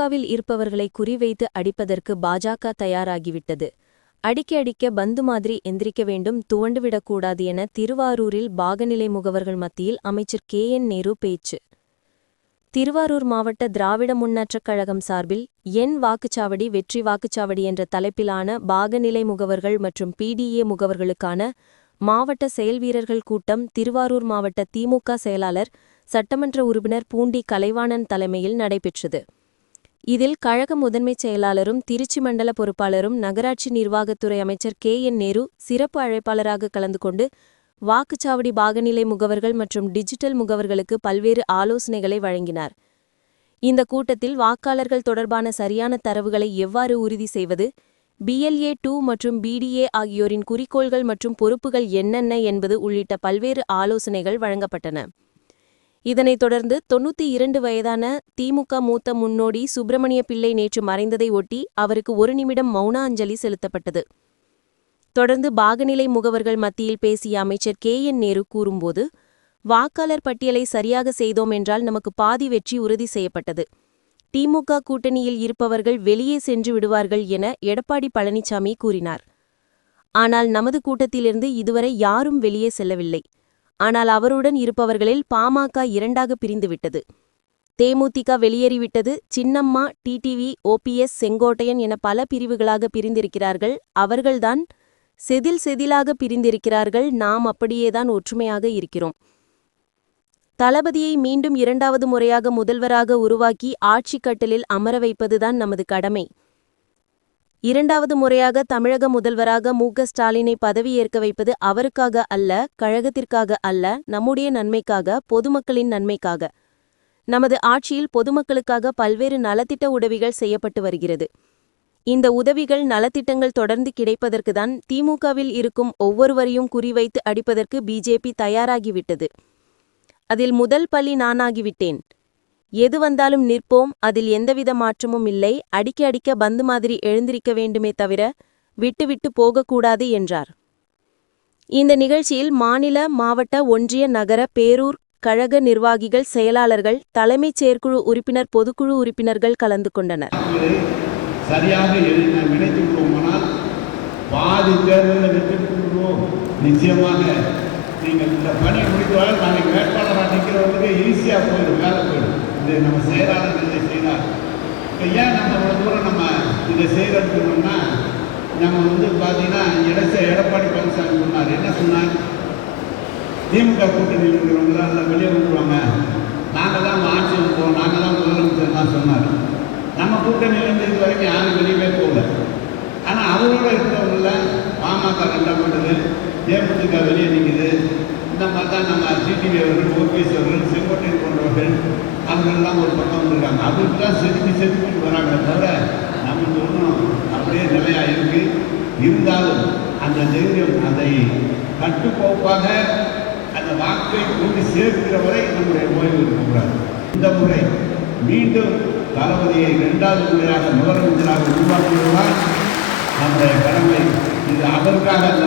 திமுகவில் இருப்பவர்களை குறிவைத்து அடிப்பதற்கு பாஜக தயாராகிவிட்டது. அடிக்க அடிக்க பந்து மாதிரி எந்திரிக்க வேண்டும் துவண்டுவிடக்கூடாது என திருவாரூரில் பாகநிலை முகவர்கள் மத்தியில் அமைச்சர் கே. என். நேரு பேச்சு. திருவாரூர் மாவட்ட திராவிட முன்னேற்றக் கழகம் சார்பில் என் வாக்குச்சாவடி வெற்றி வாக்குச்சாவடி என்ற தலைப்பிலான பாகநிலை முகவர்கள் மற்றும் பிடிஏ முகவர்களுக்கான மாவட்ட செயல்வீரர்கள் கூட்டம் திருவாரூர் மாவட்ட திமுக செயலாளர் சட்டமன்ற உறுப்பினர் பூண்டி கலைவாணன் தலைமையில் நடைபெற்றது. இதில் கழக முதன்மைச் செயலாளரும் திருச்சி மண்டல பொறுப்பாளரும் நகராட்சி நிர்வாகத்துறை அமைச்சர் கே. என். நேரு சிறப்பு அழைப்பாளராக கலந்து கொண்டு வாக்குச்சாவடி பாகநிலை முகவர்கள் மற்றும் டிஜிட்டல் முகவர்களுக்கு பல்வேறு ஆலோசனைகளை வழங்கினார். இந்த கூட்டத்தில் வாக்காளர்கள் தொடர்பான சரியான தரவுகளை எவ்வாறு உறுதி செய்வது பிஎல்ஏ டூ மற்றும் பிடிஏ ஆகியோரின் குறிக்கோள்கள் மற்றும் பொறுப்புகள் என்னென்ன என்பது உள்ளிட்ட பல்வேறு ஆலோசனைகள் வழங்கப்பட்டன. இதனைத் தொடர்ந்து தொண்ணூத்தி இரண்டு வயதான திமுக மூத்த முன்னோடி சுப்பிரமணிய பிள்ளை நேற்று மறைந்ததை ஒட்டி அவருக்கு ஒரு நிமிடம் மௌன அஞ்சலி செலுத்தப்பட்டது. தொடர்ந்து பாகநிலை முகவர்கள் மத்தியில் பேசிய அமைச்சர் கே. என். நேரு கூறும்போது வாக்காளர் பட்டியலை சரியாக செய்தோம் என்றால் நமக்கு பாதி வெற்றி உறுதி செய்யப்பட்டது. திமுக கூட்டணியில் இருப்பவர்கள் வெளியே சென்று விடுவார்கள் என எடப்பாடி பழனிசாமி கூறினார். ஆனால் நமது கூட்டத்திலிருந்து இதுவரை யாரும் வெளியே செல்லவில்லை. ஆனால் அவருடன் இருப்பவர்களில் பாமக இரண்டாக பிரிந்துவிட்டது. தேமுதிக வெளியேறிவிட்டது. சின்னம்மா டிடிவி ஓபிஎஸ் செங்கோட்டையன் என பல பிரிவுகளாக பிரிந்திருக்கிறார்கள். அவர்கள்தான் செதில் செதிலாக பிரிந்திருக்கிறார்கள். நாம் அப்படியேதான் ஒற்றுமையாக இருக்கிறோம். தளபதியை மீண்டும் இரண்டாவது முறையாக முதல்வராக உருவாக்கி ஆட்சிக் கட்டலில் அமர வைப்பதுதான் நமது கடமை. இரண்டாவது முறையாக தமிழக முதல்வராக மு. க. ஸ்டாலினை பதவியேற்க வைப்பது அவருக்காக அல்ல கழகத்திற்காக அல்ல நம்முடைய நன்மைக்காக பொதுமக்களின் நன்மைக்காக. நமது ஆட்சியில் பொதுமக்களுக்காக பல்வேறு நலத்திட்ட உதவிகள் செய்யப்பட்டு வருகிறது. இந்த உதவிகள் நலத்திட்டங்கள் தொடர்ந்து கிடைப்பதற்குதான் திமுகவில் இருக்கும் ஒவ்வொருவரையும் குறிவைத்து அடிப்பதற்கு பிஜேபி தயாராகிவிட்டது. அதில் முதல் பள்ளி நானாகிவிட்டேன். எது வந்தாலும் நிற்போம் அதில் எந்தவித மாற்றமும் இல்லை அடிக்க அடிக்க பந்து மாதிரி எழுந்திருக்க வேண்டுமே தவிர விட்டுவிட்டு போகக்கூடாது என்றார். இந்த நிகழ்ச்சியில் மாநில மாவட்ட ஒன்றிய நகர பேரூர் கழக நிர்வாகிகள் செயலாளர்கள் தலைமைச் செயற்குழு உறுப்பினர் பொதுக்குழு உறுப்பினர்கள் கலந்து கொண்டனர். சரியாக எழுதி பாதி தேர்தலில் வெற்றி நிச்சயமாக நீங்கள் இந்த பணியை முடித்தவாறு நாளைக்கு வேட்பாளராக நிற்கிறவங்களுக்கு ஈஸியாக போயிடும் வேலை போயிடும் இது நம்ம செயலாளர் இதை செய்தார் இப்போ ஏன் நம்ம இவ்வளோ தூரம் நம்ம இதை செய்கிறதுனா நம்ம வந்து பார்த்தீங்கன்னா இடச எடப்பாடி பழனிசாமி சொன்னார். என்ன சொன்னார்? திமுக கூட்டணியில் இருக்கிறவங்களாம் எல்லாம் வெளியே வந்துருவாங்க. நாங்கள் தான் ஆட்சி வந்தோம் நாங்கள் தான் முதலமைச்சர் தான் சொன்னார். நம்ம கூட்டணியிலேருந்து இது வரைக்கும் யாரும் வெளியவே போகல. ஆனால் அவரோட இருக்கிறவங்கள பாமக ரெண்டாம் பண்ணுது தேமுதிக வெளியே நிற்குது இந்த மாதிரி தான் நம்ம டிடிவி அவர்கள் ஓபிஎஸ் அவர்கள் செங்கோட்டையன் போன்றவர்கள் அவர்கள்லாம் ஒரு பக்கம் வந்திருக்காங்க. அவருக்கு தான் செதுக்கி செதுக்கிட்டு வராங்களே தவிர நமக்கு ஒன்றும் அப்படியே நிலையாக இருக்குது இருந்தாலும் அந்த தைரியம் அதை கட்டுக்கோப்பாக அந்த வாக்கை கொண்டு சேர்க்கிற வரை நம்முடைய ஓய்வு இருக்கக்கூடாது. இந்த முறை மீண்டும் தளபதியை இரண்டாவது முறையாக முதலமைச்சராக உருவாக்குவதுதான் நம்முடைய கடமை. இது அவருக்காக அல்ல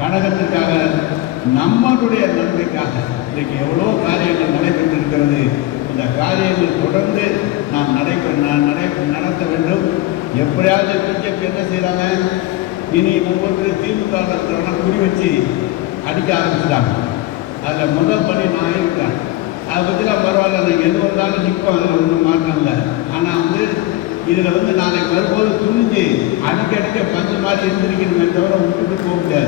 கழகத்திற்காக நம்மளுடைய நன்மைக்காக இன்றைக்கு எவ்வளோ காரியங்கள் நடைபெற்றிருக்கிறது இந்த காரியங்கள் தொடர்ந்து நாம் நடைபெற நடை நடத்த வேண்டும். எப்படியாவது பிஜேபி என்ன செய்கிறாங்க இனி ஒவ்வொரு திமுக இருக்கிறவங்க குறி வச்சு அடிக்க ஆரம்பிச்சிட்டாங்க. அதில் முதல் பணி நான் இருக்கேன் அதை பற்றிலாம் பரவாயில்ல நான் எது வந்தாலும் நிற்போம் அதில் ஒன்றும் மாற்றம் இல்லை. ஆனால் வந்து இதில் வந்து நாளைக்கு வரும்போது துணிஞ்சு அடிக்க அடிக்க பஞ்சு மாதிரி இருந்திருக்கணுமே தவிர விட்டுட்டு போக முடியாது.